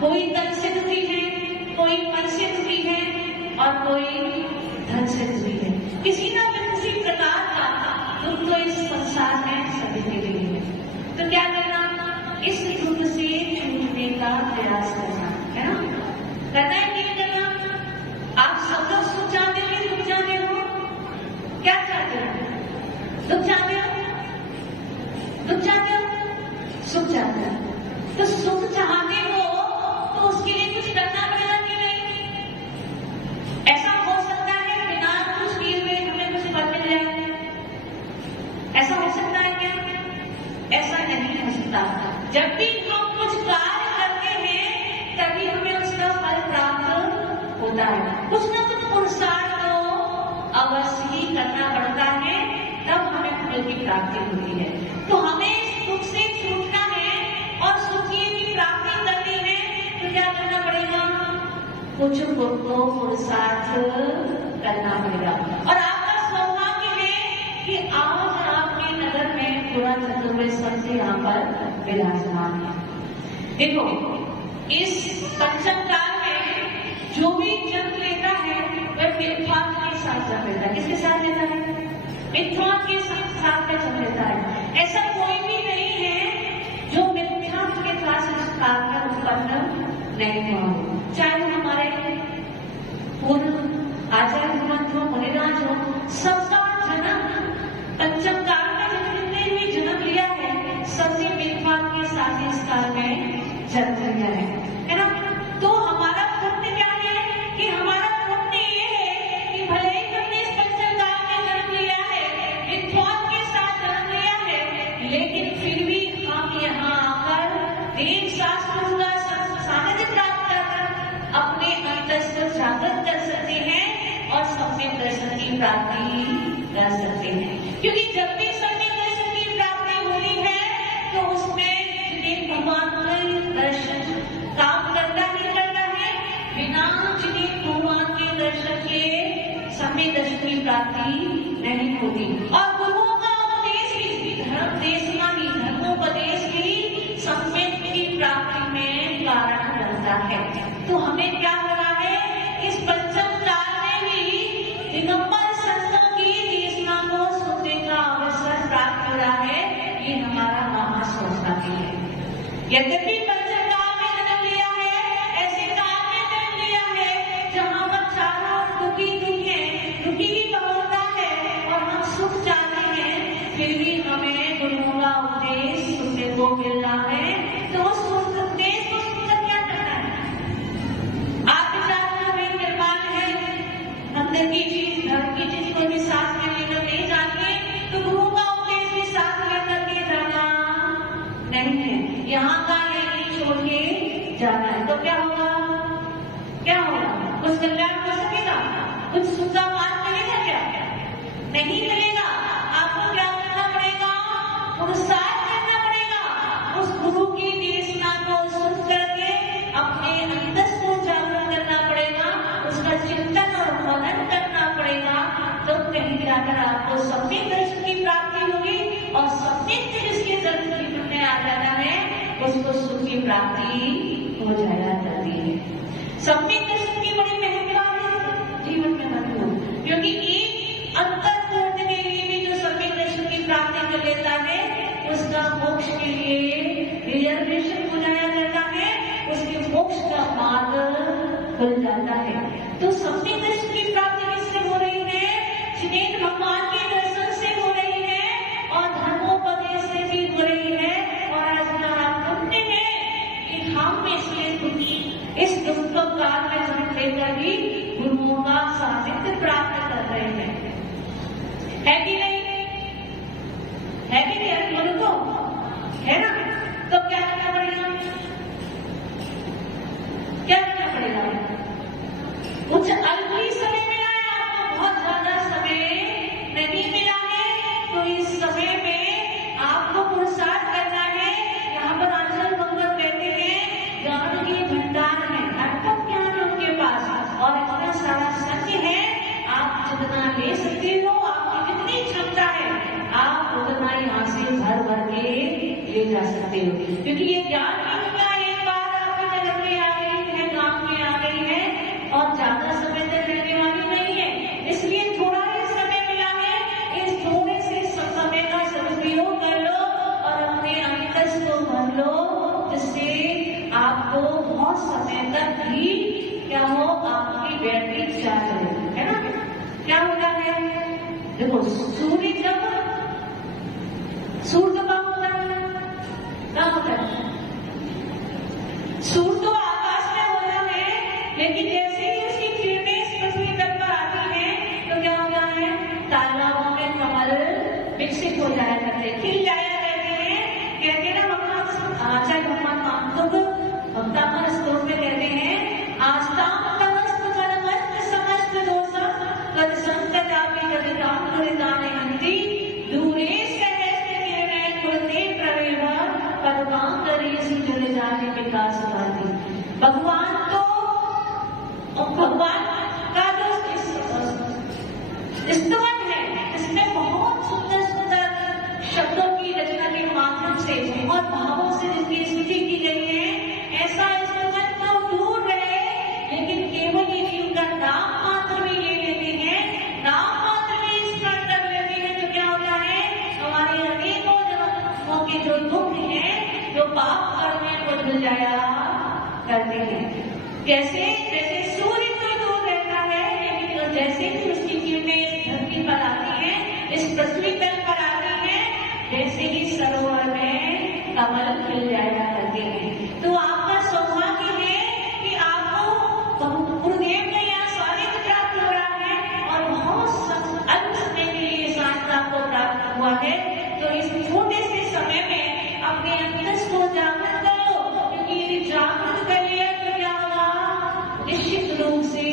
कोई तन से दुखी है, कोई मन से दुखी है, और कोई धन से दूरी है। किसी न किसी प्रकार का दुख तो इस संसार में सभी के लिए है। तो क्या करना, इस दुख से छूटने का प्रयास करना है ना, करना है नहीं करना। आप सब लोग सुख चाहते हो, दुख चाहते हो, क्या चाहते हो? दुख चाहते हो, दुख चाहते हो, सुख चाहते हो। तो सुख चाहते हो तो उसके लिए कुछ करना पड़ेगा कि नहीं? ऐसा हो सकता है बिना कुछ किए हुए हमें कुछ फल मिल जाए? ऐसा हो सकता है क्या? ऐसा नहीं हो सकता। जब भी हम कुछ कार्य करते हैं तभी हमें उसका फल प्राप्त होता है। कुछ न कुछ पुरुषार्थ तो अवश्य ही करना पड़ता है, तब हमें फल की प्राप्ति होती है। तो हमें सुख से छूटना है और सुख की प्राप्ति करनी है, तो क्या करना पड़ेगा? कुछ तो पुरुषार्थ करना पड़ेगा। और आपका सौभाग्य है कि आज आपके नगर में पूरा चतुर्वेद सबसे यहाँ पर विराजमान है। देखो, इस पंचम काल में जो भी जन्म लेता है वह मिथ्यात्व के साथ जन्म लेता है। किसके साथ लेता है? मिथ्यात्व के साथ में जन्म लेता है। ऐसा कोई भी नहीं है जो मिथ्यात्व के साथ इस काल में उत्पन्न नहीं हुआ हो। चाहे वो हमारे पूर्व आचार्य ग्रंथ हो, मुनिराज हो, सबका जन्म पंचम काल में जितने भी जन्म लिया है सबसे मिथ्यात्व के साथ इस काल में जन्म लिया है ना। तो हमारा पुण्य क्या है कि हमारा पुण्य ये है कि भले ही हमने इस पंचम काल में जन्म लिया है, मिथ्यात्व के साथ जन्म लिया है, लेकिन फिर भी हम यहाँ आकर वेद शास्त्रों का सानिध्य प्राप्त कर अपने अंतस को जागृत कर सकते हैं और सम्यक दर्शन की प्राप्ति कर सकते हैं। क्योंकि जब भी सम्यक दर्शन की प्राप्ति होती है तो उसमें जिन्हें भगवान का दर्शन काम करता ही करता है, बिना जिन्हें भगवान के दर्शन के सम्यक दर्शन की प्राप्ति नहीं होती। और गुरुओं का उपदेश भी, धर्म देशना भी, धर्मोपदेश भी सम्यक की प्राप्ति में कारण बनता है। तो हमें क्या हो रहा है, इस पंचम काल में भी दिगंबर संतों की देशना को सुनने का अवसर प्राप्त हो रहा है। ये हमारा महासौभाग्य है। यद्यपि पंचम काल में जन्म लिया है, ऐसे काल में जन्म लिया है जहाँ पर चारों ओर दुखी दुख है, दुखी ही बहुलता है और हम सुख चाहते हैं, फिर भी हमें गुरुओं का उपदेश सुनने को मिल रहा है। तो उस उपदेश को सुनकर क्या करना है? आप विचार में निर्माण है, अंदर की चीज, धर्म की चीज को भी साथ में लेकर नहीं जाते, तो गुरुओं का उपदेश भी साथ लेकर के जाना नहीं है। यहाँ का नहीं छोड़ के जाना है। तो क्या होगा? क्या होगा? कुछ कल्याण हो सकेगा? कुछ सुखा मान मिलेगा क्या? नहीं मिलेगा। आपको क्या करना पड़ेगा? पुरुषार्थ करना पड़ेगा। उस गुरु की देशना को सुन करके अपने अंतस को जागृत करना पड़ेगा, उसका चिंतन और मनन करना पड़ेगा। तो कहीं जाकर आपको सम्यक दर्शन की प्राप्ति होगी और सम्यक जिसके दर्शन जीवन में आ जाना है उसको सुख की प्राप्ति हो जाया करती है। सम्यक दर्शन की बड़ी महत्ता है जीवन में बंधु, क्योंकि एक अंतर पूर्ण के लिए भी जो सम्यक दर्शन की प्राप्ति कर लेता है उसका मोक्ष के लिए रिजर्वेशन हो जाया करता है, उसके मोक्ष का मार्ग खुल जाता है। तो सम्यक दर्शन की प्राप्ति किससे हो रही है? जिन्हें भगवान के दर्शन से हो रही है और धर्मोपदेश से भी हो रही है। और आज हमारा पुण्य है कि हम इस दुख काल में जन्म लेकर भी गुरुओं का सानिध्य प्राप्त कर रहे हैं। है कि नहीं? है कि नहीं? बोलो तो है ना। तो क्या करना पड़ेगा? क्या करना पड़ेगा? कुछ अल्प ही समय मिला है आपको, बहुत ज्यादा समय नहीं मिला है। तो इस समय में आपको पुरुषार्थ करना है। यहाँ पर आंचल भगवत बैठे हैं, ज्ञान की भंडार है, अटक ज्ञान उनके पास और इतना सारा सत्य है। आप जितना ले सकते हो, आपकी जितनी क्षमता है, आप उतना यहाँ से भर भर के ले जा सकते हो। क्योंकि ये ज्ञान की दुनिया एक बार आपके नगर में आ गई है, गांव में आ गई है और ज्यादा समय तक रहने विचार करें, है ना? क्या होता है? देखो, सूर्य कब होता है? कब होता है? सूर्य तो आकाश में होता है, लेकिन जैसे ही उसकी किरणें इस पृथ्वी तल पर आती हैं, तो क्या होता है? तालाबों में कमल विकसित हो जाया करते, खिल जाया करते हैं। कहते हैं ना भगवान, आचार्य भगवान भक्तामर स्तोत्र में कहते हैं, आस्ताम तमस्त मनमस्त समस्त दोषम तद संकटापि तदिदाम दुरितानि हन्ति दूरेश सहस्त्र किरणैः कुरुते प्रवेह पद्मांतरेषु जलजानि विकासवाति। भगवान का जो स्तवन है, इसमें बहुत सुंदर सुंदर शब्दों की रचना के माध्यम से और भावों से जिसकी स्तुति की गई है, ऐसा स्तवन तो दूर रहे, लेकिन केवल ये जीव का नाम मात्र भी ले लेते हैं, नाम मात्र भी स्मरण कर लेते हैं, तो क्या होता है? हमारे अनेकों जन्मों के जो दुख हैं, जो पाप कर्म है, वो धुल जाया करते हैं। कैसे? जैसे सूर्य तो दूर रहता है, लेकिन जैसे ही उसकी किरणें इस धरती पर आती हैं, इस पृथ्वी तल पर आती हैं, जैसे ही सरोवर में कमल खिल जाया करते हैं। तो आपका सौभाग्य है कि आपको गुरुदेव का यहाँ स्वागत प्राप्त हो रहा है और बहुत अल्प समय के लिए शांत आपको प्राप्त हुआ है। तो इस छोटे से समय में अपने अंतस को जागृत करो, क्योंकि यदि जागृत कर लिया तो क्या होगा? निश्चित रूप से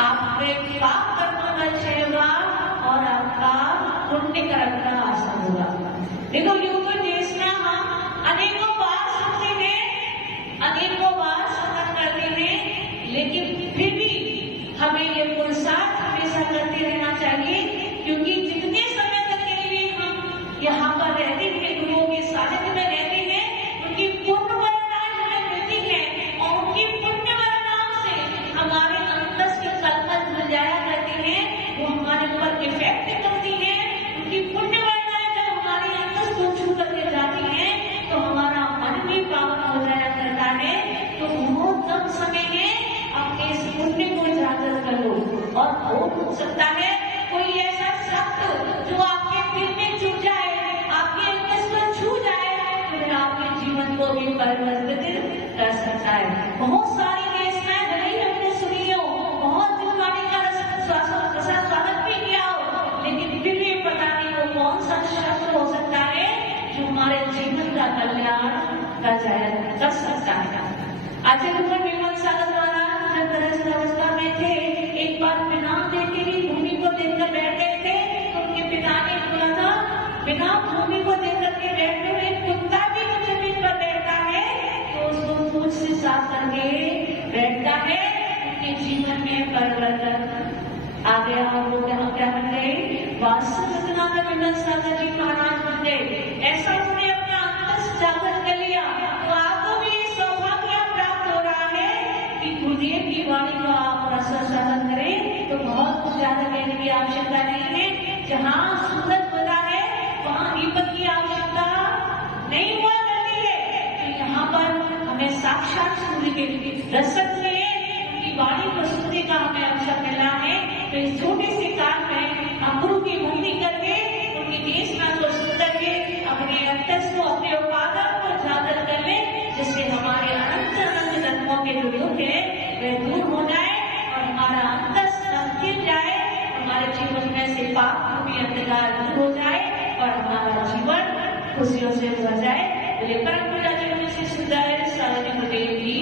आपके पाप कर्म का क्षय होगा और आपका पुण्य कर्म का आसन होगा। देखो, यूं तो देशना हम अनेकों बार सुनते हैं, अनेकों बार समझ करते हैं, लेकिन फिर भी हमें ये पुरुषार्थ हमेशा करते रहना चाहिए, क्योंकि जितने समय तक के लिए हम यहाँ पर रहते हैं, गुरुओं के सानिध्य में रहते हैं, उनकी पुण्य वरदान हमें मिलती है और उनकी पुण्य वरदान से हमारे अंतस के कलमल धुल जाया करते हैं, वो हमारे ऊपर इफेक्ट करती है। उनकी पुण्य वरदान जब हमारे अंतस को छू करके जाती है, तो हमारा मन भी पावन हो जाया करता है। तो बहुत कम समय है, अपने इस पुण्य को जागृत कर लो। और हो सकता है कोई ऐसा शब्द जो आपके दिल में चुभ जाए, आपके अंतस को छू जाए, तो आपके जीवन को भी परिवर्तित कर सकता है। बहुत सारी देशनाएं भले ही हमने सुनी हो, बहुत दिलवाणी का स्वागत भी किया हो, लेकिन फिर भी पता नहीं वो कौन सा शब्द हो सकता है जो हमारे जीवन का कल्याण कर सकता है। आचार्य विमल सागर द्वारा जब दरअसल अवस्था में थे, एक बार बिना देखे ही भूमि को देखकर बैठ गए थे, तो उनके पिता ने बोला था, बिना भूमि को देख करके बैठने में कुत्ता भी जमीन पर बैठता है तो उसको पूंछ से साफ करके बैठता है। उनके जीवन में परिवर्तन आ गया और वो क्या बन गए? वास्तविकता विमल सागर जी महाराज बन गए। ऐसा उन्होंने अपना अंतस जागृत कर लिया। तो आपको भी सौभाग्य प्राप्त हो रहा है कि गुरुदेव की वाणी को आप रसास्वादन करें। तो बहुत कुछ ज्यादा कहने की आवश्यकता नहीं है। जहाँ सूरज होता है वहाँ दीपक की आवश्यकता नहीं हुआ करती है। तो यहाँ पर हमें साक्षात सूर्य के दर्शन हुए, उनकी वाणी को सुनने का हमें अवसर मिला है। तो इस छोटे से काल में हम गुरु की भक्ति करके उनकी देशना को सुन करके अपने अंतस को, अपने उपादान को जागृत कर ले, जिससे हमारे अनंत अनंत जन्मों के जो दुख है वह दूर हो जाए और हमारा अंतस खिल जाए, हमारे जीवन में से पाप रूपी अंधकार दूर हो जाए और हमारा जीवन खुशियों से भर जाए। परम पूजा जी से सुंदर सावनी पटेल की